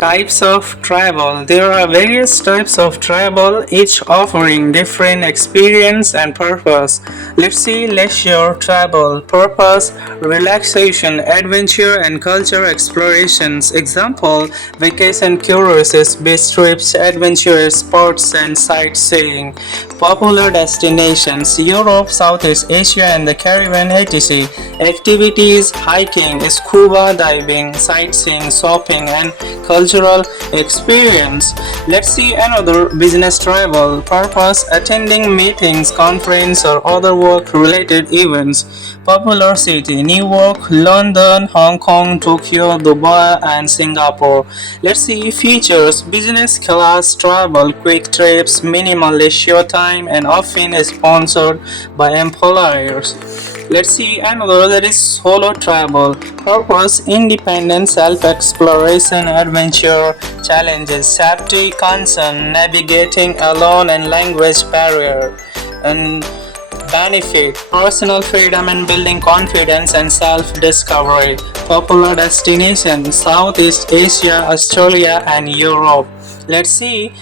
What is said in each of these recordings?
Types of travel. There are various types of travel, each offering different experience and purpose. Let's see leisure travel. Purpose, relaxation, adventure and culture explorations. Example, vacation cruises, beach trips, adventure sports and sightseeing. Popular destinations, Europe, Southeast Asia and the Caribbean etc. Activities, hiking, scuba diving, sightseeing, shopping and cultural experience. Let's see another business travel. Purpose, attending meetings, conference or other work related events. Popular city, New York, London, Hong Kong, Tokyo, Dubai and Singapore. Let's see features. Business class travel, quick trips, minimal leisure time and often sponsored by employers. Let's see another, that is solo travel. Purpose, independence, self-exploration, adventure, challenges, safety concern, navigating alone and language barrier. And benefit, personal freedom and building confidence and self-discovery. Popular destination, Southeast Asia, Australia and Europe. Let's see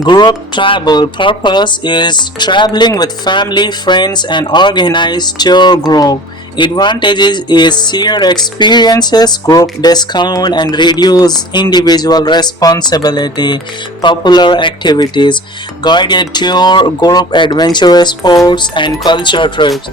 group travel. Purpose is traveling with family, friends and organized tour group. Advantages is shared experiences, group discount and reduce individual responsibility. Popular activities, guided tour, group adventure sports and culture trips.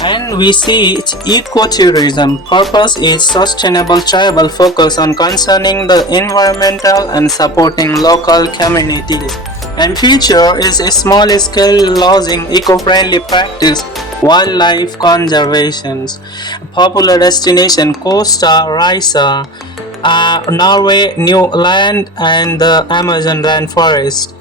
And we see it's ecotourism. Purpose is sustainable travel focus on concerning the environmental and supporting local communities. And feature is a small scale lodging, eco-friendly practice, wildlife conservations. Popular destination Costa Rica, Norway, New Zealand and the Amazon rainforest.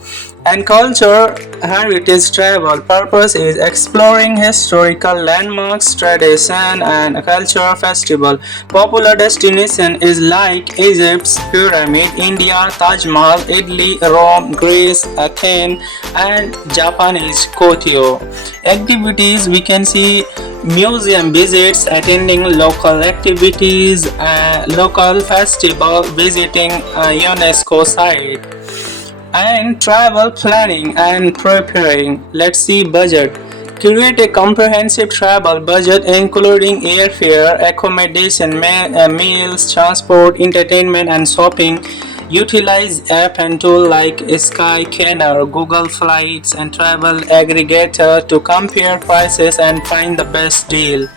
And culture heritage travel. Purpose is exploring historical landmarks, tradition and cultural festival. Popular destination is like Egypt's pyramid, India, Taj Mahal, Italy, Rome, Greece, Athens and Japanese Kyoto. Activities, we can see museum visits, attending local activities, local festival, visiting a UNESCO site. And travel planning and preparing. Let's see budget. Create a comprehensive travel budget including airfare, accommodation, meals, transport, entertainment and shopping. Utilize app and tool like Skyscanner, Google Flights and travel aggregator to compare prices and find the best deal.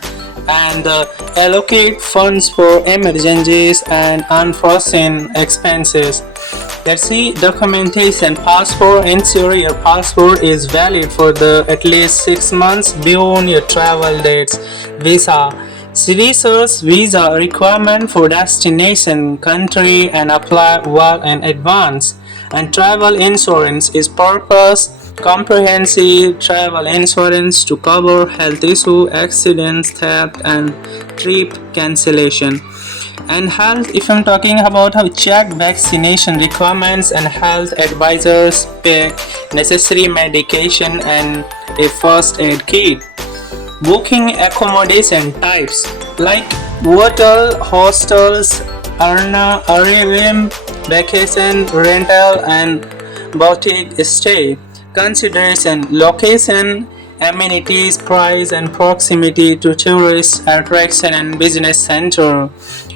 And allocate funds for emergencies and unforeseen expenses. Let's see documentation. Passport, ensure your passport is valid for the at least 6 months beyond your travel dates. Visa, research visa requirement for destination country and apply well in advance. And travel insurance is purpose, comprehensive travel insurance to cover health issue, accidents, theft and trip cancellation. And health, if I'm talking about how check vaccination requirements and health advisors, pay necessary medication and a first aid kit. Booking accommodation types like hotel, hostels, Airbnb, vacation rental and boutique stay. Consideration, location, amenities, price and proximity to tourist attraction and business center.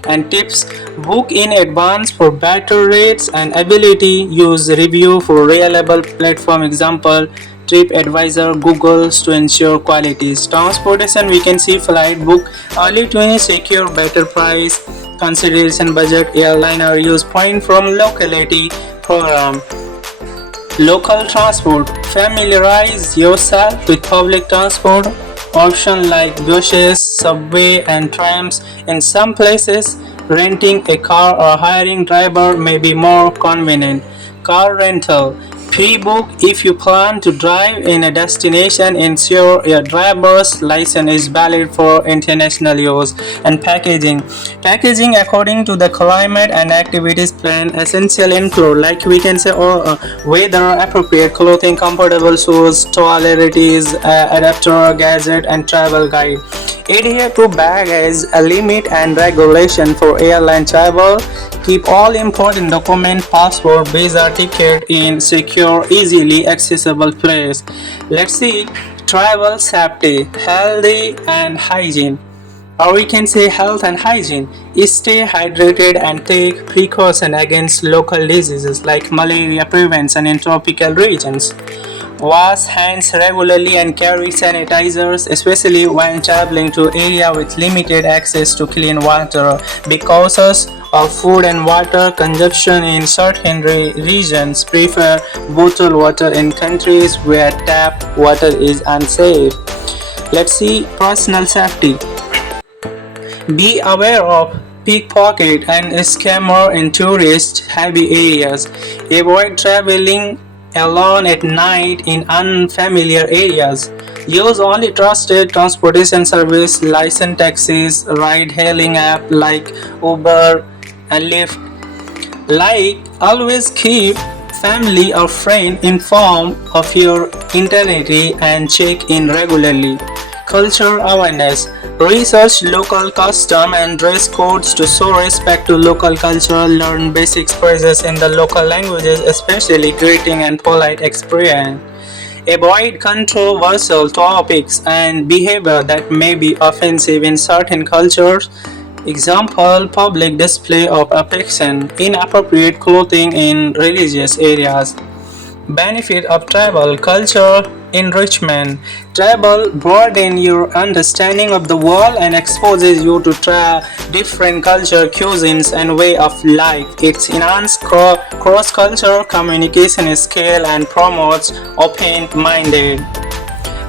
And tips, book in advance for better rates and ability. Use review for reliable platform, example TripAdvisor, Google's to ensure qualities. Transportation, we can see flight book early to secure better price. Consideration, budget airline or use point from locality program. Local transport, familiarize yourself with public transport options like buses, subway and trams. In some places, renting a car or hiring driver may be more convenient. Car rental, Pre-book if you plan to drive in a destination. Ensure your driver's license is valid for international use. And packaging. Packaging according to the climate and activities plan essential include like we can say weather appropriate clothing, comfortable shoes, toiletries, adapter, gadget, and travel guide. Adhere to baggage limit and regulation for airline travel. Keep all important documents, passport, visa, ticket in secure, easily accessible place. Let's see travel safety, healthy and hygiene. Or we can say health and hygiene. Stay hydrated and take precaution against local diseases like malaria prevention in tropical regions. Wash hands regularly and carry sanitizers, especially when traveling to areas with limited access to clean water. Be cautious of food and water consumption in certain regions. Prefer bottled water in countries where tap water is unsafe. Let's see personal safety. Be aware of pickpocket and scammer in tourist heavy areas. Avoid traveling alone at night in unfamiliar areas. Use only trusted transportation service, licensed taxis, ride hailing app like Uber and Lyft. Like always keep family or friend informed of your itinerary and check in regularly. Culture awareness. Research local custom and dress codes to show respect to local culture. Learn basic phrases in the local languages, especially greeting and polite experience. Avoid controversial topics and behavior that may be offensive in certain cultures. Example, public display of affection, inappropriate clothing in religious areas. Benefit of travel, culture enrichment. Travel broadens your understanding of the world and exposes you to different culture, cuisines, and way of life. It enhances cross-cultural communication skill and promotes open-minded.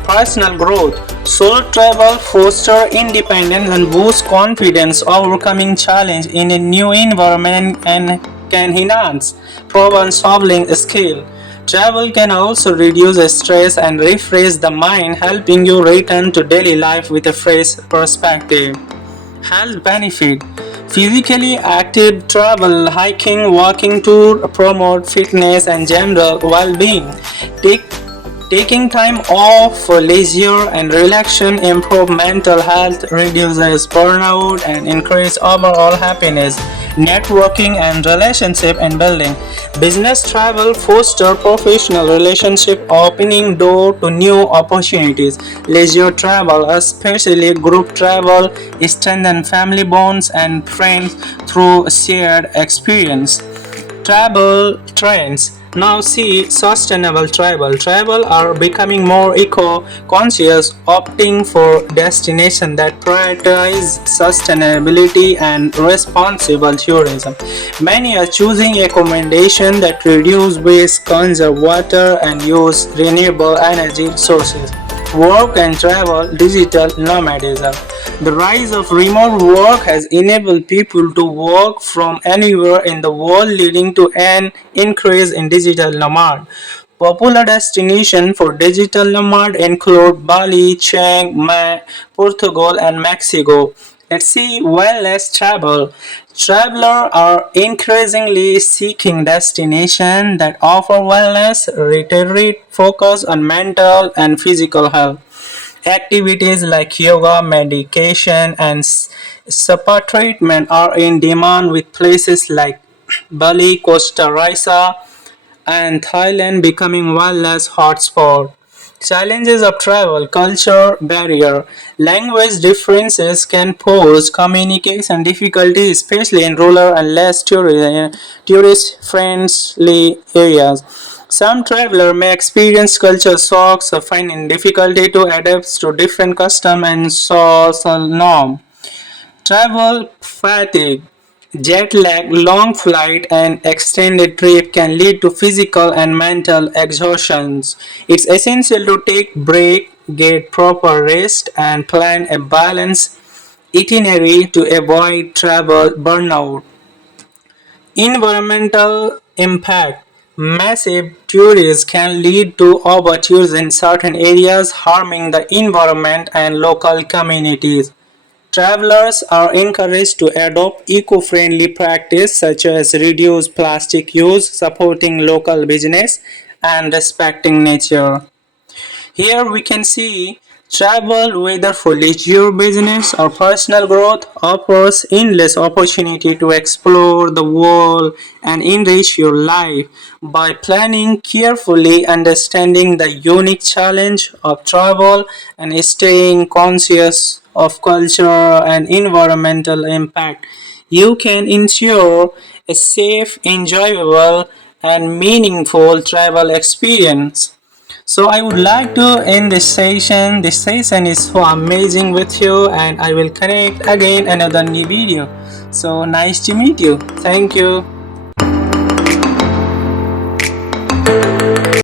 Personal growth. Solo travel fosters independence and boosts confidence, overcoming challenge in a new environment and can enhance problem-solving skill. Travel can also reduce stress and refresh the mind, helping you return to daily life with a fresh perspective. Health benefit. Physically active travel, hiking, walking tour promote fitness and general well-being. Take Taking time off for leisure and relaxation improves mental health, reduces burnout, and increases overall happiness. Networking and relationship and building. Business travel fosters professional relationship, opening door to new opportunities. Leisure travel, especially group travel, strengthens family bonds and friends through shared experience. Travel trends. Now see sustainable travel. Travel are becoming more eco-conscious, opting for destinations that prioritize sustainability and responsible tourism. Many are choosing accommodations that reduce waste, conserve water, and use renewable energy sources. Work and travel, digital nomadism. The rise of remote work has enabled people to work from anywhere in the world, leading to an increase in digital nomad. Popular destinations for digital nomad include Bali, Chiang Mai, Portugal, and Mexico. Let's see wellness travel. Travelers are increasingly seeking destinations that offer wellness retreat focus on mental and physical health. Activities like yoga, meditation, and spa treatment are in demand with places like Bali, Costa Rica, and Thailand becoming wildlife hotspot. Challenges of travel, culture barrier, language differences can pose communication difficulties, especially in rural and less tourist-friendly areas. Some travelers may experience culture shocks or finding difficulty to adapt to different customs and social norms. Travel fatigue, jet lag, long flight, and extended trip can lead to physical and mental exhaustion. It's essential to take break, get proper rest, and plan a balanced itinerary to avoid travel burnout. Environmental impact. Massive tourism can lead to overuse in certain areas, harming the environment and local communities. Travelers are encouraged to adopt eco-friendly practices such as reduce plastic use, supporting local business, and respecting nature. Here we can see travel, whether for leisure, business, or personal growth, offers endless opportunity to explore the world and enrich your life. By planning carefully, understanding the unique challenge of travel, and staying conscious of culture and environmental impact, you can ensure a safe, enjoyable, and meaningful travel experience. So I would like to end this session. This session is so amazing with you, and I will connect again another new video. So nice to meet you. Thank you.